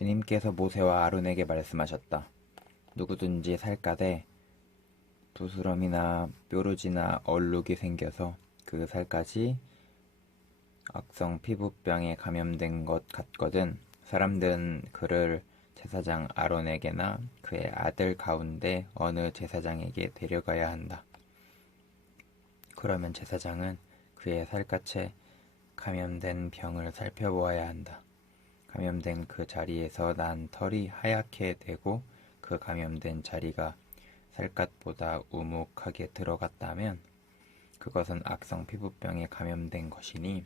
주님께서 모세와 아론에게 말씀하셨다. 누구든지 살갗에 부스럼이나 뾰루지나 얼룩이 생겨서 그 살갗이 악성 피부병에 감염된 것 같거든 사람들은 그를 제사장 아론에게나 그의 아들 가운데 어느 제사장에게 데려가야 한다. 그러면 제사장은 그의 살갗에 감염된 병을 살펴보아야 한다. 감염된 그 자리에서 난 털이 하얗게 되고 그 감염된 자리가 살갗보다 우묵하게 들어갔다면 그것은 악성 피부병에 감염된 것이니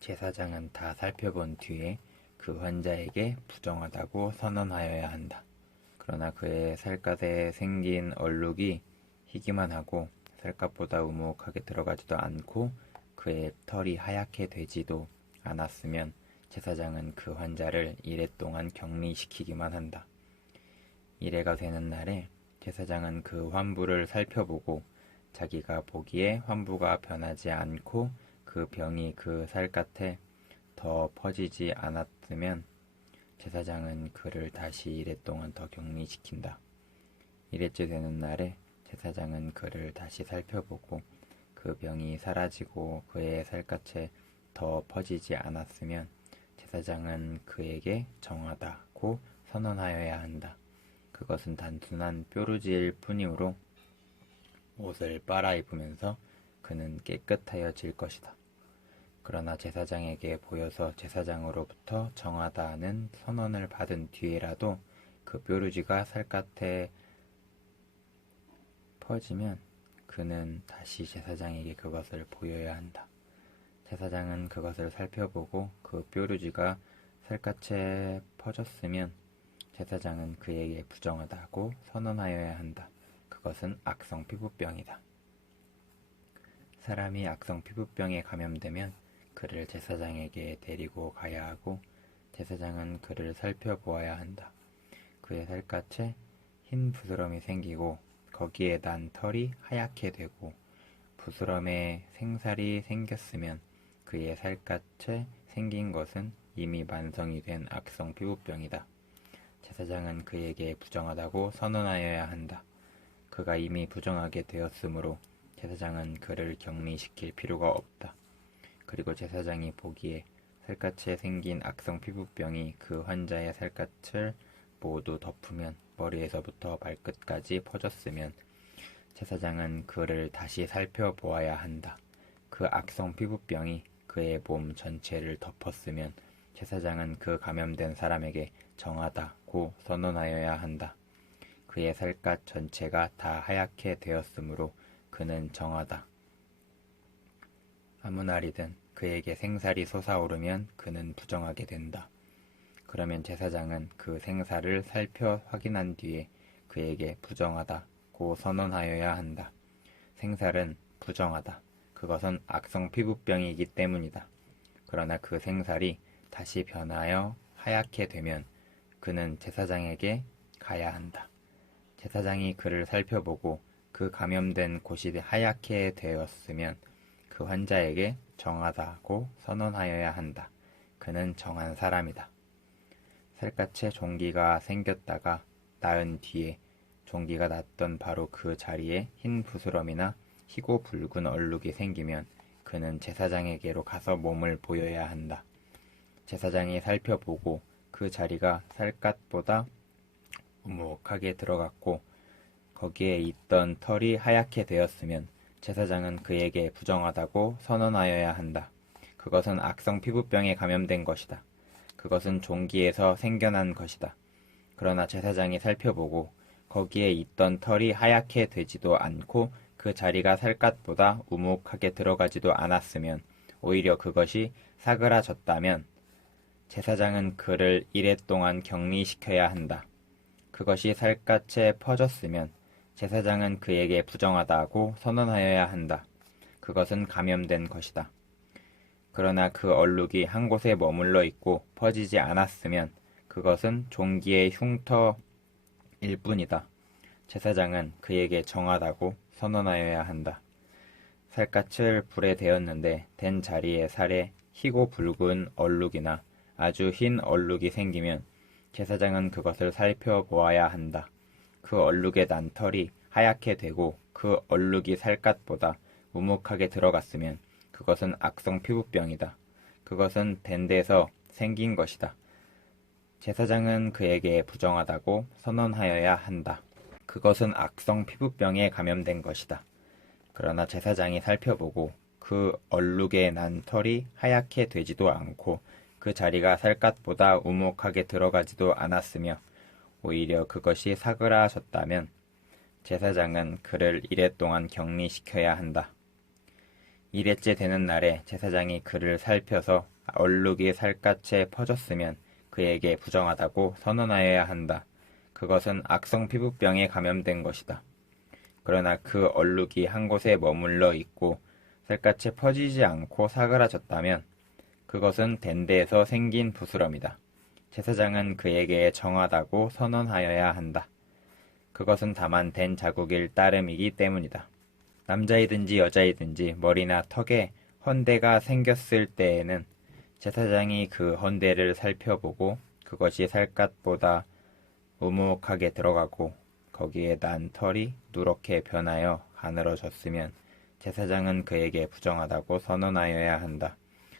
제사장은 다 살펴본 뒤에 그 환자에게 부정하다고 선언하여야 한다. 그러나 그의 살갗에 생긴 얼룩이 희기만 하고 살갗보다 우묵하게 들어가지도 않고 그의 털이 하얗게 되지도 않았으면 제사장은 그 환자를 이래 동안 격리시키기만 한다. 이래가 되는 날에 제사장은 그 환부를 살펴보고 자기가 보기에 환부가 변하지 않고 그 병이 그 살갗에 더 퍼지지 않았으면 제사장은 그를 다시 이래 동안 더 격리시킨다. 이래째 되는 날에 제사장은 그를 다시 살펴보고 그 병이 사라지고 그의 살갗에 더 퍼지지 않았으면 제사장은 그에게 정하다고 선언하여야 한다. 그것은 단순한 뾰루지일 뿐이므로 옷을 빨아입으면서 그는 깨끗하여질 것이다. 그러나 제사장에게 보여서 제사장으로부터 정하다는 선언을 받은 뒤에라도 그 뾰루지가 살갗에 퍼지면 그는 다시 제사장에게 그것을 보여야 한다. 제사장은 그것을 살펴보고 그 뾰루지가 살갗에 퍼졌으면 제사장은 그에게 부정하다고 선언하여야 한다. 그것은 악성 피부병이다. 사람이 악성 피부병에 감염되면 그를 제사장에게 데리고 가야 하고 제사장은 그를 살펴보아야 한다. 그의 살갗에 흰 부스럼이 생기고 거기에 난 털이 하얗게 되고 부스럼에 생살이 생겼으면 그의 살갗에 생긴 것은 이미 만성이 된 악성 피부병이다. 제사장은 그에게 부정하다고 선언하여야 한다. 그가 이미 부정하게 되었으므로 제사장은 그를 격리시킬 필요가 없다. 그리고 제사장이 보기에 살갗에 생긴 악성 피부병이 그 환자의 살갗을 모두 덮으면 머리에서부터 발끝까지 퍼졌으면 제사장은 그를 다시 살펴보아야 한다. 그 악성 피부병이 그의 몸 전체를 덮었으면 제사장은 그 감염된 사람에게 정하다고 선언하여야 한다. 그의 살갗 전체가 다 하얗게 되었으므로 그는 정하다. 아무 날이든 그에게 생살이 솟아오르면 그는 부정하게 된다. 그러면 제사장은 그 생살을 살펴 확인한 뒤에 그에게 부정하다고 선언하여야 한다. 생살은 부정하다. 그것은 악성 피부병이기 때문이다. 그러나 그 생살이 다시 변하여 하얗게 되면 그는 제사장에게 가야 한다. 제사장이 그를 살펴보고 그 감염된 곳이 하얗게 되었으면 그 환자에게 정하다고 선언하여야 한다. 그는 정한 사람이다. 살갗에 종기가 생겼다가 나은 뒤에 종기가 났던 바로 그 자리에 흰 부스럼이나 희고 붉은 얼룩이 생기면 그는 제사장에게로 가서 몸을 보여야 한다. 제사장이 살펴보고 그 자리가 살갗보다 우묵하게 들어갔고 거기에 있던 털이 하얗게 되었으면 제사장은 그에게 부정하다고 선언하여야 한다. 그것은 악성 피부병에 감염된 것이다. 그것은 종기에서 생겨난 것이다. 그러나 제사장이 살펴보고 거기에 있던 털이 하얗게 되지도 않고 그 자리가 살갗보다 우묵하게 들어가지도 않았으면 오히려 그것이 사그라졌다면 제사장은 그를 이래 동안 격리시켜야 한다. 그것이 살갗에 퍼졌으면 제사장은 그에게 부정하다고 선언하여야 한다. 그것은 감염된 것이다. 그러나 그 얼룩이 한 곳에 머물러 있고 퍼지지 않았으면 그것은 종기의 흉터일 뿐이다. 제사장은 그에게 정하다고 선언하여야 한다. 살갗을 불에 데웠는데 댄 자리에 살에 희고 붉은 얼룩이나 아주 흰 얼룩이 생기면 제사장은 그것을 살펴보아야 한다. 그 얼룩에 난 털이 하얗게 되고 그 얼룩이 살갗보다 우묵하게 들어갔으면 그것은 악성 피부병이다. 그것은 된 데서 생긴 것이다. 제사장은 그에게 부정하다고 선언하여야 한다. 그것은 악성 피부병에 감염된 것이다. 그러나 제사장이 살펴보고 그 얼룩에 난 털이 하얗게 되지도 않고 그 자리가 살갗보다 우묵하게 들어가지도 않았으며 오히려 그것이 사그라졌다면 제사장은 그를 이레 동안 격리시켜야 한다. 이레째 되는 날에 제사장이 그를 살펴서 얼룩이 살갗에 퍼졌으면 그에게 부정하다고 선언하여야 한다. 그것은 악성 피부병에 감염된 것이다. 그러나 그 얼룩이 한 곳에 머물러 있고 살갗에 퍼지지 않고 사그라졌다면 그것은 된 데에서 생긴 부스럼이다. 제사장은 그에게 정하다고 선언하여야 한다. 그것은 다만 된 자국일 따름이기 때문이다. 남자이든지 여자이든지 머리나 턱에 헌대가 생겼을 때에는 제사장이 그 헌대를 살펴보고 그것이 살갗보다 우묵하게 들어가고 거기에 난 털이 누렇게 변하여 가늘어졌으면 제사장은 그에게 부정하다고 선언하여야 한다.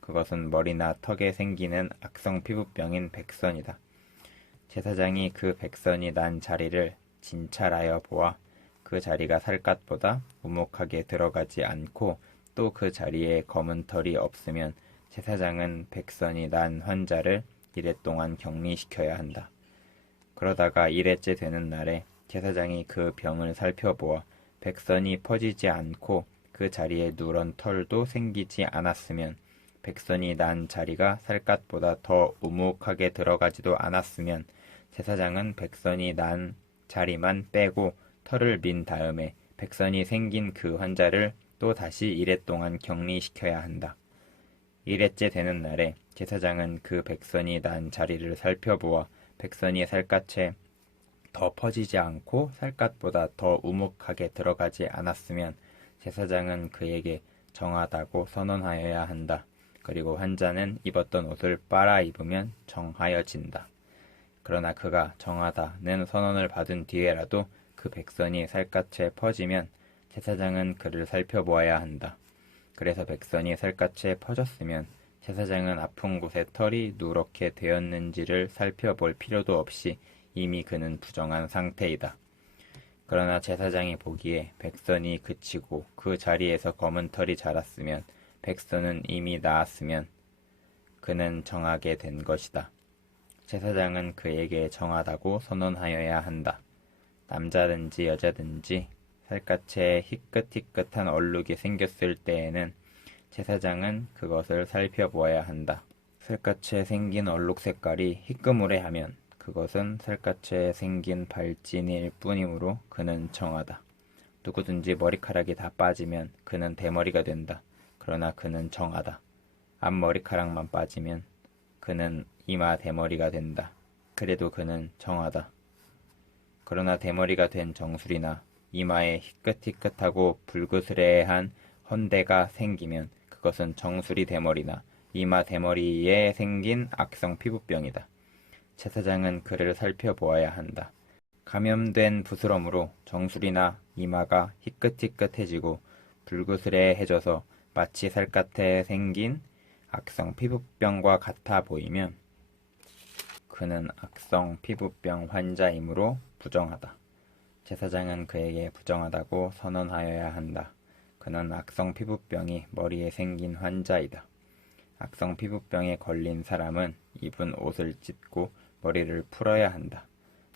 그것은 머리나 턱에 생기는 악성 피부병인 백선이다. 제사장이 그 백선이 난 자리를 진찰하여 보아 그 자리가 살갗보다 우묵하게 들어가지 않고 또 그 자리에 검은 털이 없으면 제사장은 백선이 난 환자를 이레 동안 격리시켜야 한다. 그러다가 이레째 되는 날에 제사장이 그 병을 살펴보아 백선이 퍼지지 않고 그 자리에 누런 털도 생기지 않았으면 백선이 난 자리가 살갗보다 더 우묵하게 들어가지도 않았으면 제사장은 백선이 난 자리만 빼고 털을 민 다음에 백선이 생긴 그 환자를 또 다시 이레 동안 격리시켜야 한다. 이레째 되는 날에 제사장은 그 백선이 난 자리를 살펴보아 백선이 살갗에 더 퍼지지 않고 살갗보다 더 우묵하게 들어가지 않았으면 제사장은 그에게 정하다고 선언하여야 한다. 그리고 환자는 입었던 옷을 빨아 입으면 정하여진다. 그러나 그가 정하다는 선언을 받은 뒤에라도 그 백선이 살갗에 퍼지면 제사장은 그를 살펴보아야 한다. 그래서 백선이 살갗에 퍼졌으면 제사장은 아픈 곳에 털이 누렇게 되었는지를 살펴볼 필요도 없이 이미 그는 부정한 상태이다. 그러나 제사장이 보기에 백선이 그치고 그 자리에서 검은 털이 자랐으면 백선은 이미 나았으면 그는 정하게 된 것이다. 제사장은 그에게 정하다고 선언하여야 한다. 남자든지 여자든지 살갗에 희끗희끗한 얼룩이 생겼을 때에는 제사장은 그것을 살펴보아야 한다. 살갗에 생긴 얼룩 색깔이 희끄무레하면 그것은 살갗에 생긴 발진일 뿐이므로 그는 정하다. 누구든지 머리카락이 다 빠지면 그는 대머리가 된다. 그러나 그는 정하다. 앞머리카락만 빠지면 그는 이마 대머리가 된다. 그래도 그는 정하다. 그러나 대머리가 된 정수리나 이마에 희끗희끗하고 불그스레한 헌대가 생기면 그것은 정수리 대머리나 이마 대머리에 생긴 악성 피부병이다. 제사장은 그를 살펴보아야 한다. 감염된 부스럼으로 정수리나 이마가 희끗희끗해지고 불그스레해져서 마치 살갗에 생긴 악성 피부병과 같아 보이면 그는 악성 피부병 환자이므로 부정하다. 제사장은 그에게 부정하다고 선언하여야 한다. 그는 악성 피부병이 머리에 생긴 환자이다. 악성 피부병에 걸린 사람은 입은 옷을 찢고 머리를 풀어야 한다.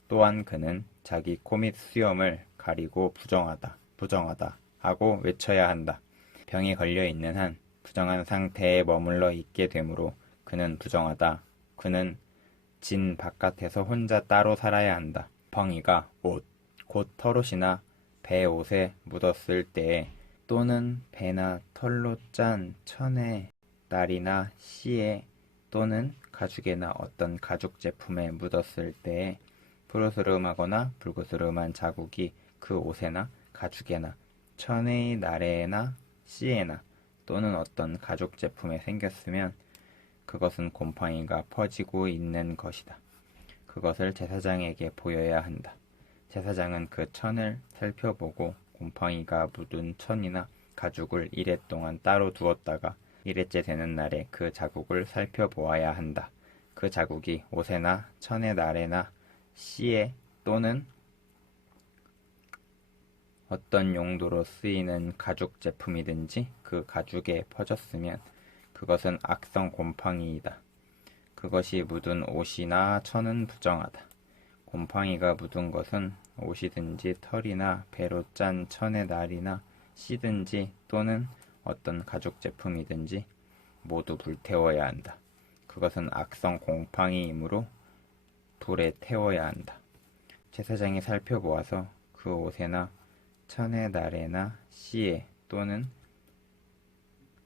또한 그는 자기 코 및 수염을 가리고 부정하다 하고 외쳐야 한다. 병에 걸려 있는 한 부정한 상태에 머물러 있게 되므로 그는 부정하다. 그는 진 바깥에서 혼자 따로 살아야 한다. 펑이가 옷, 곧 털옷이나 배 옷에 묻었을 때에 또는 배나 털로 짠 천에 날이나 씨에 또는 가죽에나 어떤 가죽 제품에 묻었을 때에 푸르스름하거나 불그스름한 자국이 그 옷에나 가죽에나 천의 날에나 씨에나 또는 어떤 가죽 제품에 생겼으면 그것은 곰팡이가 퍼지고 있는 것이다. 그것을 제사장에게 보여야 한다. 제사장은 그 천을 살펴보고 곰팡이가 묻은 천이나 가죽을 이레 동안 따로 두었다가 이레째 되는 날에 그 자국을 살펴보아야 한다. 그 자국이 옷에나 천의 나래나 씨에 또는 어떤 용도로 쓰이는 가죽 제품이든지 그 가죽에 퍼졌으면 그것은 악성 곰팡이이다. 그것이 묻은 옷이나 천은 부정하다. 곰팡이가 묻은 것은 옷이든지 털이나 배로 짠 천의 날이나 씨든지 또는 어떤 가죽 제품이든지 모두 불태워야 한다. 그것은 악성 곰팡이이므로 불에 태워야 한다. 제사장이 살펴보아서 그 옷에나 천의 날에나 씨에 또는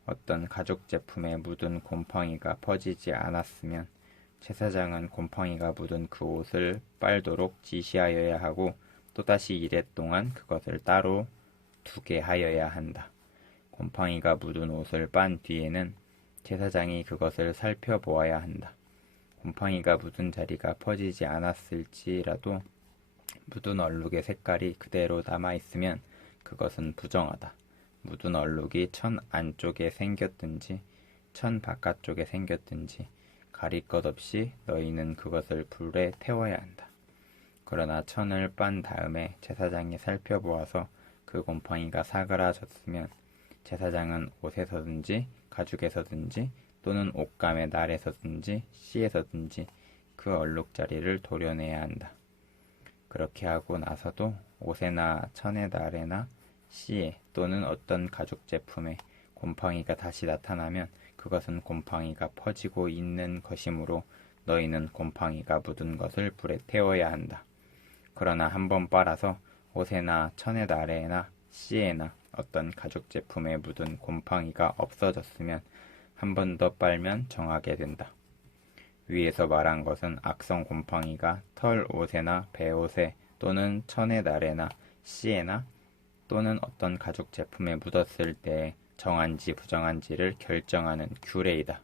어떤 가죽 제품에 묻은 곰팡이가 퍼지지 않았으면 제사장은 곰팡이가 묻은 그 옷을 빨도록 지시하여야 하고 또다시 이레 동안 그것을 따로 두게 하여야 한다. 곰팡이가 묻은 옷을 빤 뒤에는 제사장이 그것을 살펴보아야 한다. 곰팡이가 묻은 자리가 퍼지지 않았을지라도 묻은 얼룩의 색깔이 그대로 남아있으면 그것은 부정하다. 묻은 얼룩이 천 안쪽에 생겼든지 천 바깥쪽에 생겼든지 가릴 것 없이 너희는 그것을 불에 태워야 한다. 그러나 천을 빤 다음에 제사장이 살펴보아서 그 곰팡이가 사그라졌으면 제사장은 옷에서든지 가죽에서든지 또는 옷감의 날에서든지 씨에서든지 그 얼룩자리를 도려내야 한다. 그렇게 하고 나서도 옷에나 천의 날에나 씨에 또는 어떤 가죽 제품에 곰팡이가 다시 나타나면 그것은 곰팡이가 퍼지고 있는 것이므로 너희는 곰팡이가 묻은 것을 불에 태워야 한다. 그러나 한번 빨아서 옷에나 천의 날에나 씨에나 어떤 가죽 제품에 묻은 곰팡이가 없어졌으면 한 번 더 빨면 정하게 된다. 위에서 말한 것은 악성 곰팡이가 털 옷에나 배옷에 또는 천의 날에나 씨에나 또는 어떤 가죽 제품에 묻었을 때 정한지 부정한지를 결정하는 규례이다.